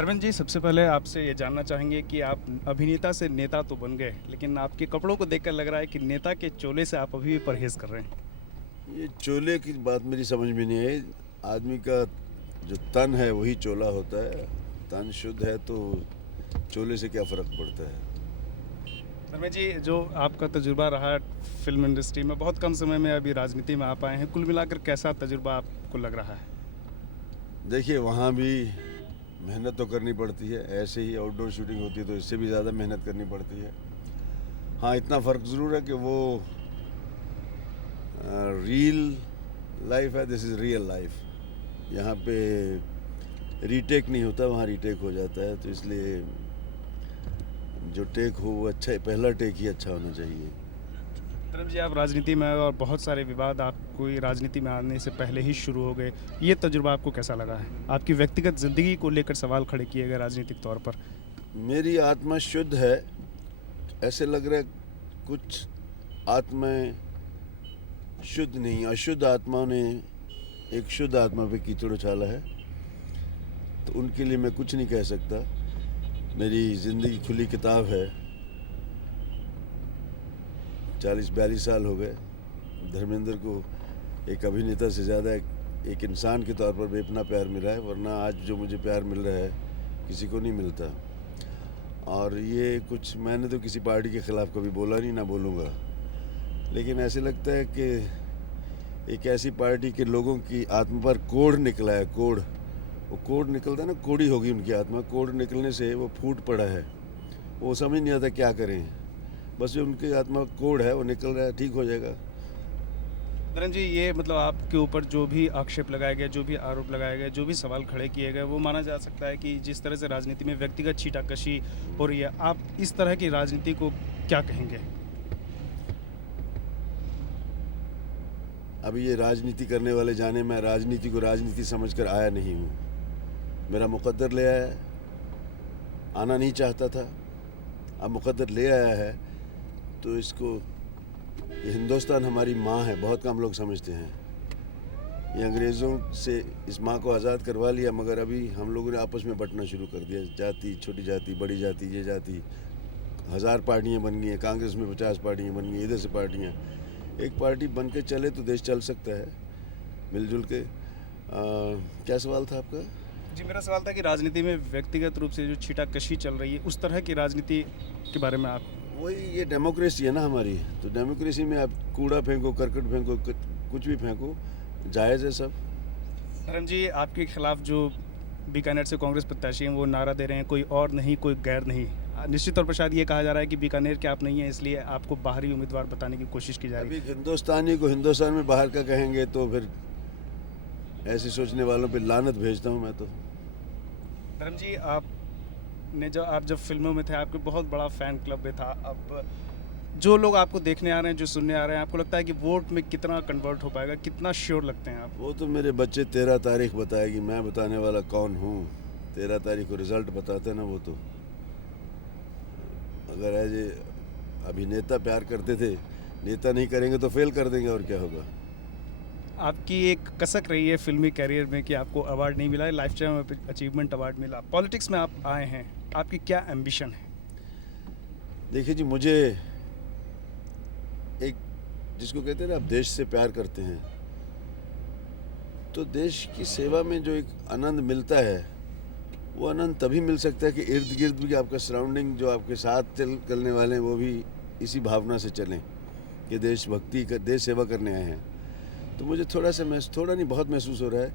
धर्मेंद्र जी, सबसे पहले आपसे ये जानना चाहेंगे कि आप अभिनेता से नेता तो बन गए, लेकिन आपके कपड़ों को देखकर लग रहा है कि नेता के चोले से आप अभी भी परहेज़ कर रहे हैं। ये चोले की बात मेरी समझ में नहीं आई। आदमी का जो तन है वही चोला होता है। तन शुद्ध है तो चोले से क्या फ़र्क पड़ता है। धर्मेंद्र जी, जो आपका तजुर्बा रहा फ़िल्म इंडस्ट्री में, बहुत कम समय में अभी राजनीति में आ पाए हैं, कुल मिलाकर कैसा तजुर्बा आपको लग रहा है? देखिए, वहाँ भी मेहनत तो करनी पड़ती है। ऐसे ही आउटडोर शूटिंग होती है तो इससे भी ज़्यादा मेहनत करनी पड़ती है। हाँ, इतना फ़र्क ज़रूर है कि वो रियल लाइफ है, दिस इज़ रियल लाइफ। यहाँ पे रीटेक नहीं होता, वहाँ रीटेक हो जाता है। तो इसलिए जो टेक हो वो अच्छा है, पहला टेक ही अच्छा होना चाहिए। धर्मेंद्र जी, आप राजनीति में आए और बहुत सारे विवाद आपको ये राजनीति में आने से पहले ही शुरू हो गए। ये तजुर्बा आपको कैसा लगा है? आपकी व्यक्तिगत ज़िंदगी को लेकर सवाल खड़े किए गए राजनीतिक तौर पर। मेरी आत्मा शुद्ध है। ऐसे लग रहा है कुछ आत्माएं शुद्ध नहीं, अशुद्ध आत्माओं ने एक शुद्ध आत्मा पे कीचड़ उछाला है। तो उनके लिए मैं कुछ नहीं कह सकता। मेरी ज़िंदगी खुली किताब है। 40-42 साल हो गए। धर्मेंद्र को एक अभिनेता से ज़्यादा एक इंसान के तौर पर बेपनाह प्यार मिला है, वरना आज जो मुझे प्यार मिल रहा है किसी को नहीं मिलता। और ये कुछ मैंने तो किसी पार्टी के ख़िलाफ़ कभी बोला नहीं, ना बोलूँगा। लेकिन ऐसे लगता है कि एक ऐसी पार्टी के लोगों की आत्मा पर कोढ़ निकला है। कोढ़, वो कोढ़ निकलता है ना, कोढ़ी होगी उनकी आत्मा। कोढ़ निकलने से वो फूट पड़ा है। वो समझ नहीं आता क्या करें। बस जो उनकी आत्मा कोढ़ है वो निकल रहा है, ठीक हो जाएगा। धर्मेंद्र जी, ये मतलब आपके ऊपर जो भी आक्षेप लगाए गए, जो भी आरोप लगाए गए, जो भी सवाल खड़े किए गए, वो माना जा सकता है कि जिस तरह से राजनीति में व्यक्तिगत छीटाकशी हो रही है, आप इस तरह की राजनीति को क्या कहेंगे? अभी ये राजनीति करने वाले जाने, मैं राजनीति को राजनीति समझकर आया नहीं हूँ। मेरा मुकद्दर ले आया है। आना नहीं चाहता था, अब मुकद्दर ले आया है। तो इसको, ये हिंदुस्तान हमारी माँ है, बहुत कम लोग समझते हैं। ये अंग्रेज़ों से इस माँ को आज़ाद करवा लिया, मगर अभी हम लोगों ने आपस में बंटना शुरू कर दिया। जाति, छोटी जाति, बड़ी जाति, ये जाति। 1000 पार्टियाँ बन गई हैं। कांग्रेस में 50 पार्टियाँ बन गई, इधर से पार्टियाँ। एक पार्टी बन के चले तो देश चल सकता है मिलजुल के। क्या सवाल था आपका? जी, मेरा सवाल था कि राजनीति में व्यक्तिगत रूप से जो छीटाकशी चल रही है, उस तरह की राजनीति के बारे में आप। वही, ये डेमोक्रेसी है ना हमारी। तो डेमोक्रेसी में आप कूड़ा फेंको, करकट फेंको, कुछ भी फेंको, जायज़ है सब। धर्म जी, आपके खिलाफ जो बीकानेर से कांग्रेस प्रत्याशी हैं वो नारा दे रहे हैं, कोई और नहीं, कोई गैर नहीं। निश्चित तौर पर शायद ये कहा जा रहा है कि बीकानेर के आप नहीं हैं, इसलिए आपको बाहरी उम्मीदवार बताने की कोशिश की जा रही है। अभी हिंदुस्तानी को हिंदुस्तान में बाहर का कहेंगे तो फिर ऐसे सोचने वालों पे लानत भेजता हूँ मैं तो। धर्म जी, आप जब फिल्मों में थे, आपके बहुत बड़ा फ़ैन क्लब भी था। अब जो लोग आपको देखने आ रहे हैं, जो सुनने आ रहे हैं, आपको लगता है कि वोट में कितना कन्वर्ट हो पाएगा, कितना श्योर लगते हैं आप? वो तो मेरे बच्चे 13 तारीख बताएगी, मैं बताने वाला कौन हूँ। 13 तारीख को रिज़ल्ट बताते ना वो तो। अगर एज ए अभिनेता प्यार करते थे, नेता नहीं करेंगे तो फेल कर देंगे, और क्या होगा। आपकी एक कसक रही है फिल्मी करियर में कि आपको अवार्ड नहीं मिला है, लाइफ टाइम अचीवमेंट अवार्ड मिला। पॉलिटिक्स में आप आए हैं, आपकी क्या एम्बिशन है? देखिए जी, मुझे एक, जिसको कहते हैं ना, आप देश से प्यार करते हैं तो देश की सेवा में जो एक आनंद मिलता है, वो आनंद तभी मिल सकता है कि इर्द गिर्द भी आपका सराउंडिंग, जो आपके साथ चलने वाले हैं, वो भी इसी भावना से चलें कि देशभक्ति का, देश सेवा करने आए हैं। तो मुझे थोड़ा नहीं, बहुत महसूस हो रहा है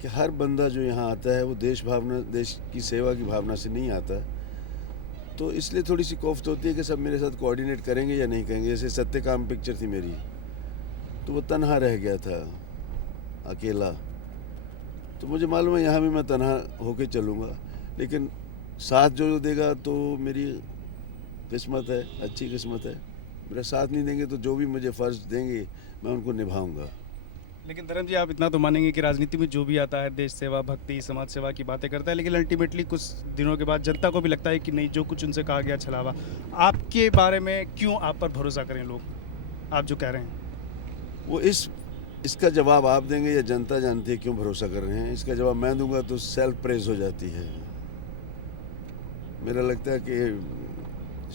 कि हर बंदा जो यहाँ आता है वो देश भावना, देश की सेवा की भावना से नहीं आता। तो इसलिए थोड़ी सी कोफ्त होती है कि सब मेरे साथ कोऑर्डिनेट करेंगे या नहीं करेंगे। जैसे सत्यकाम पिक्चर थी मेरी, तो वो तन्हा रह गया था, अकेला। तो मुझे मालूम है यहाँ भी मैं तन्हा होके चलूँगा, लेकिन साथ जो देगा तो मेरी किस्मत है, अच्छी किस्मत है। मेरा साथ नहीं देंगे तो जो भी मुझे फ़र्ज़ देंगे मैं उनको निभाऊँगा। लेकिन धर्म जी, आप इतना तो मानेंगे कि राजनीति में जो भी आता है देश सेवा, भक्ति, समाज सेवा की बातें करता है, लेकिन अल्टीमेटली कुछ दिनों के बाद जनता को भी लगता है कि नहीं, जो कुछ उनसे कहा गया छलावा। आपके बारे में क्यों आप पर भरोसा करें लोग, आप जो कह रहे हैं? वो इसका जवाब आप देंगे या जनता जानती है क्यों भरोसा कर रहे हैं। इसका जवाब मैं दूंगा तो सेल्फ प्रेज हो जाती है। मेरा लगता है कि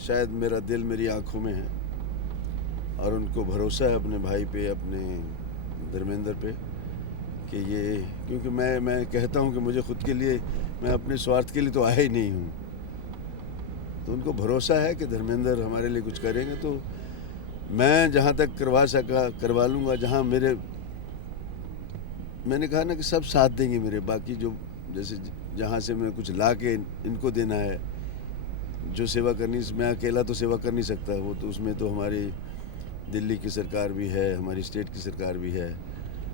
शायद मेरा दिल मेरी आंखों में है और उनको भरोसा है अपने भाई पे, अपने धर्मेंद्र पे कि ये, क्योंकि मैं कहता हूँ कि मुझे खुद के लिए, मैं अपने स्वार्थ के लिए तो आया ही नहीं हूँ, तो उनको भरोसा है कि धर्मेंद्र हमारे लिए कुछ करेंगे। तो मैं जहाँ तक करवा सका करवा लूँगा, जहाँ मैंने कहा ना कि सब साथ देंगे मेरे, बाकी जो जैसे जहाँ से मैं कुछ ला के इनको देना है, जो सेवा करनी, मैं अकेला तो सेवा कर नहीं सकता, वो तो उसमें तो हमारी दिल्ली की सरकार भी है, हमारी स्टेट की सरकार भी है।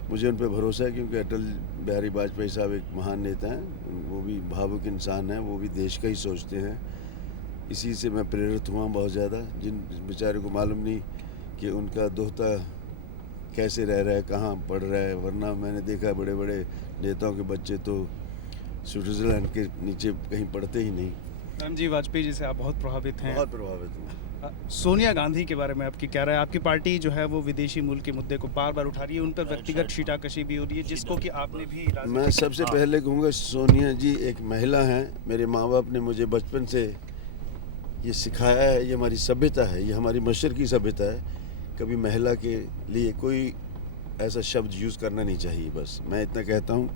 मुझे उन पर भरोसा है क्योंकि अटल बिहारी वाजपेयी साहब एक महान नेता हैं, वो भी भावुक इंसान हैं, वो भी देश का ही सोचते हैं। इसी से मैं प्रेरित हुआ बहुत ज़्यादा, जिन बेचारे को मालूम नहीं कि उनका दोहता कैसे रह रहा है, कहाँ पढ़ रहा है, वरना मैंने देखा बड़े बड़े नेताओं के बच्चे तो स्विट्ज़रलैंड के नीचे कहीं पढ़ते ही नहीं। धर्म जी, वाजपेयी जी से आप बहुत प्रभावित हैं। बहुत प्रभावित हूँ। सोनिया गांधी के बारे में आपकी क्या राय है? आपकी पार्टी जो है वो विदेशी मूल के मुद्दे को बार बार उठा रही है, उन पर व्यक्तिगत छीटाकशी भी हो रही है, जिसको कि आपने भी मैं सबसे पहले कहूँगा, सोनिया जी एक महिला हैं। मेरे माँ बाप ने मुझे बचपन से ये सिखाया है, ये हमारी सभ्यता है, ये हमारी मशरकी सभ्यता है, कभी महिला के लिए कोई ऐसा शब्द यूज़ करना नहीं चाहिए। बस मैं इतना कहता हूँ,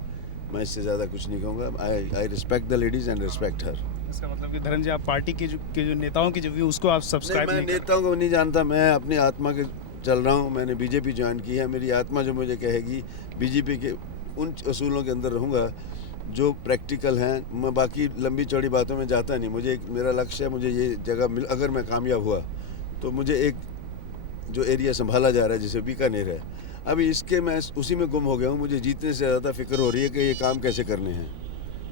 मैं इससे ज़्यादा कुछ नहीं कहूँगा। I respect the ladies and respect her. इसका मतलब कि धर्म जी, आप पार्टी के जो नेताओं की जो व्यू उसको आप सब्सक्राइब मैं नहीं नेताओं को नहीं जानता, मैं अपनी आत्मा के चल रहा हूँ। मैंने बीजेपी ज्वाइन की है, मेरी आत्मा जो मुझे कहेगी, बीजेपी के उन असूलों के अंदर रहूँगा जो प्रैक्टिकल हैं। मैं बाकी लंबी चौड़ी बातों में जाता नहीं। मुझे मेरा लक्ष्य है, मुझे ये जगह मिल, अगर मैं कामयाब हुआ तो मुझे एक जो एरिया संभाला जा रहा है जिसे बीकानेर है, अभी इसके मैं उसी में गुम हो गया हूँ। मुझे जीतने से ज़्यादा फिक्र हो रही है कि ये काम कैसे करने हैं।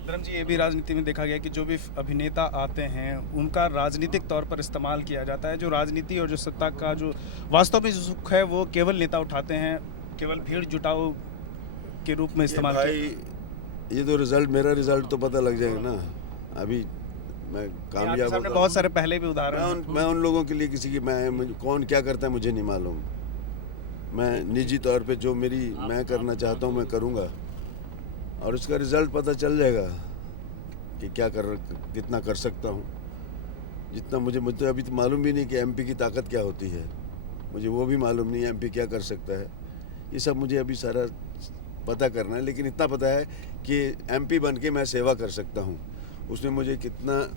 धर्म जी, ये भी राजनीति में देखा गया कि जो भी अभिनेता आते हैं उनका राजनीतिक तौर पर इस्तेमाल किया जाता है। जो राजनीति और जो सत्ता का जो वास्तव में जो सुख है वो केवल नेता उठाते हैं, केवल भीड़ जुटाओ के रूप में इस्तेमाल भाई ये तो रिजल्ट, मेरा रिजल्ट तो पता लग जाएगा ना। अभी मैं कामयाब होगा। बहुत सारे पहले भी उदाहरण मैं उन लोगों के लिए किसी की कौन क्या करता है मुझे नहीं मालूम। मैं निजी तौर पे जो मैं करना चाहता हूँ मैं करूँगा और उसका रिज़ल्ट पता चल जाएगा कि कितना कर सकता हूँ। जितना मुझे अभी तो मालूम भी नहीं कि एमपी की ताकत क्या होती है, मुझे वो भी मालूम नहीं एमपी क्या कर सकता है। ये सब मुझे अभी सारा पता करना है, लेकिन इतना पता है कि एमपी बन के मैं सेवा कर सकता हूँ। उसमें मुझे कितना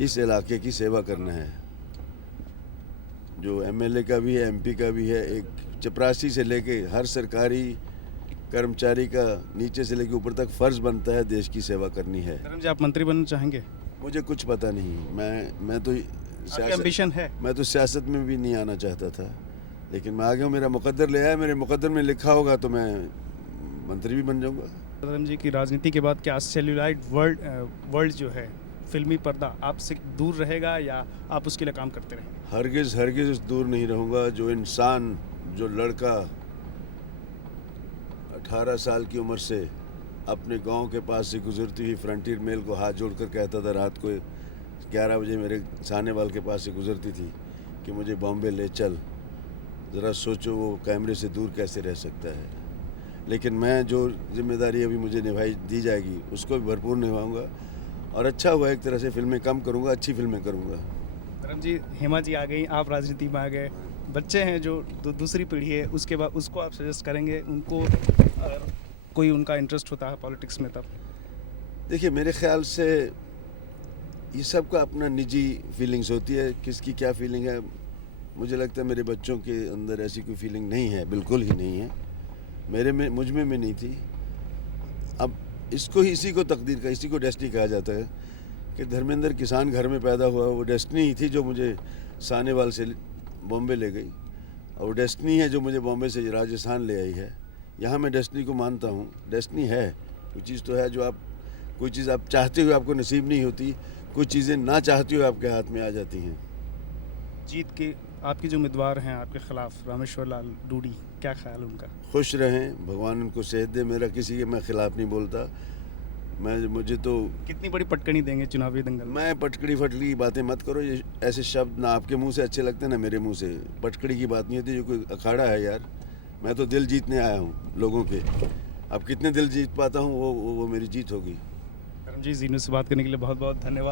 इस इलाके की सेवा करना है, जो एमएलए का भी है, एमपी का भी है। एक चपरासी से लेके हर सरकारी कर्मचारी का नीचे से लेके ऊपर तक फ़र्ज़ बनता है देश की सेवा करनी है। धर्म जी, आप मंत्री बनना चाहेंगे? मुझे कुछ पता नहीं, मैं तो एम्बिशन है। मैं तो सियासत में भी नहीं आना चाहता था, लेकिन मैं आ गया हूँ। मेरा मुकद्दर ले आया, मेरे मुकद्दर में लिखा होगा तो मैं मंत्री भी बन जाऊँगा। धर्म जी की राजनीति के बाद क्या सेल्यूलाइट वर्ल्ड जो है, फिल्मी पर्दा आपसे दूर रहेगा या आप उसके लिए काम करते रहेंगे? हरगिज़ दूर नहीं रहूँगा। जो इंसान, जो लड़का 18 साल की उम्र से अपने गांव के पास से गुजरती हुई फ्रंटियर मेल को हाथ जोड़कर कहता था, रात को 11 बजे मेरे सानेवाल के पास से गुजरती थी कि मुझे बॉम्बे ले चल, ज़रा सोचो वो कैमरे से दूर कैसे रह सकता है। लेकिन मैं जो जिम्मेदारी अभी मुझे निभाई दी जाएगी उसको भी भरपूर निभाऊंगा और अच्छा हुआ एक तरह से फिल्में कम करूंगा, अच्छी फिल्में करूंगा। धर्म जी, हेमा जी आ गई, आप राजनीति में आ गए, बच्चे हैं जो दूसरी पीढ़ी है, उसके बाद उसको आप सजेस्ट करेंगे उनको, अगर कोई उनका इंटरेस्ट होता है पॉलिटिक्स में? तब देखिए, मेरे ख्याल से ये सब का अपना निजी फीलिंग्स होती है, किसकी क्या फीलिंग है। मुझे लगता है मेरे बच्चों के अंदर ऐसी कोई फीलिंग नहीं है, बिल्कुल ही नहीं है। मुझ में नहीं थी। अब इसी को तकदीर का, इसी को डेस्टिनी कहा जाता है कि धर्मेंद्र किसान घर में पैदा हुआ, वो डेस्टिनी ही थी जो मुझे सानेवाल से बॉम्बे ले गई, और वो डेस्टिनी है जो मुझे बॉम्बे से राजस्थान ले आई है। यहाँ मैं डेस्टिनी को मानता हूँ, डेस्टिनी है, कोई चीज़ तो है जो कोई चीज़ आप चाहते हुए आपको नसीब नहीं होती, कुछ चीज़ें ना चाहते हुए आपके हाथ में आ जाती हैं। जीत के आपके जो उम्मीदवार हैं आपके खिलाफ, रामेश्वर लाल डूडी, क्या ख्याल उनका? खुश रहें, भगवान उनको सेहत दे। मेरा किसी के मैं खिलाफ नहीं बोलता। मुझे तो कितनी बड़ी पटकनी देंगे चुनावी दंगल? मैं पटकड़ी फटकड़ी की बातें मत करो, ये ऐसे शब्द ना आपके मुंह से अच्छे लगते ना मेरे मुंह से। पटकड़ी की बात नहीं होती, जो कोई अखाड़ा है यार। मैं तो दिल जीतने आया हूँ लोगों के। अब कितने दिल जीत पाता हूँ वो मेरी जीत होगी। जी, जीनू से बात करने के लिए बहुत बहुत धन्यवाद।